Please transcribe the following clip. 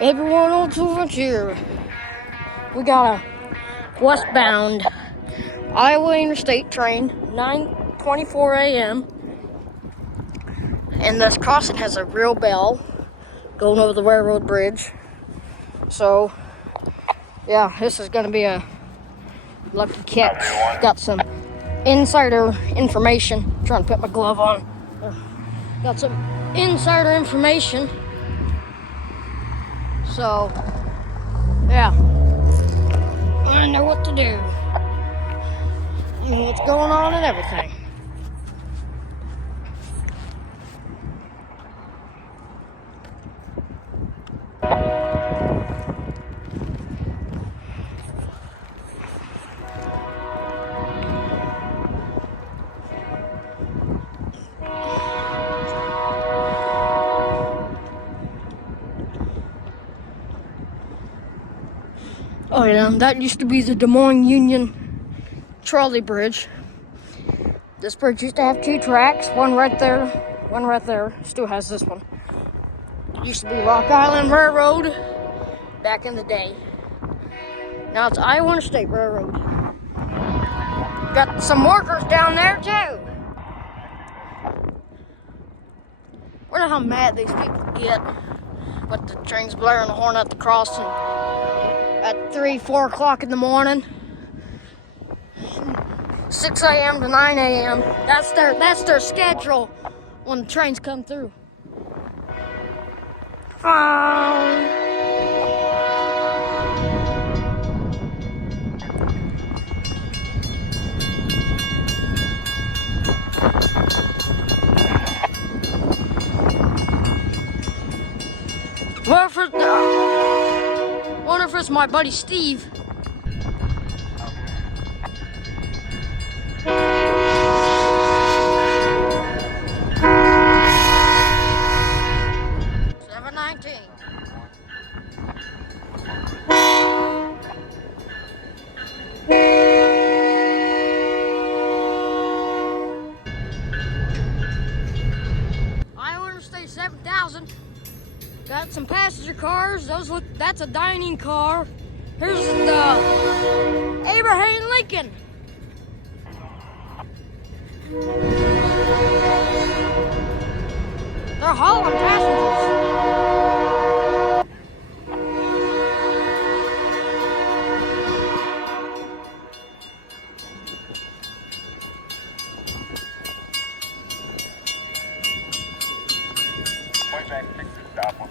Everyone on to here. We got a westbound Iowa Interstate train, 9:24 a.m. And this crossing has a real bell going over the railroad bridge. So, yeah, this is going to be a lucky catch. Got some insider information. I'm trying to put my glove on. Got some insider information. So, yeah, I know what to do. I know what's going on and everything. Oh yeah, that used to be the Des Moines Union trolley bridge. This bridge used to have two tracks, one right there, one right there. Still has this one. It used to be Rock Island Railroad back in the day. Now it's Iowa Interstate Railroad. Got some workers down there too. Wonder how mad these people get with the trains blaring the horn at the crossing at 3, 4 o'clock in the morning. 6 a.m. to 9 a.m. That's their schedule when the trains come through. Wonder if it's my buddy Steve. Iowa Interstate 7000. Got some passenger cars. That's a dining car. Here's the Abraham Lincoln. They're hauling passengers. Point back, fix this stop one.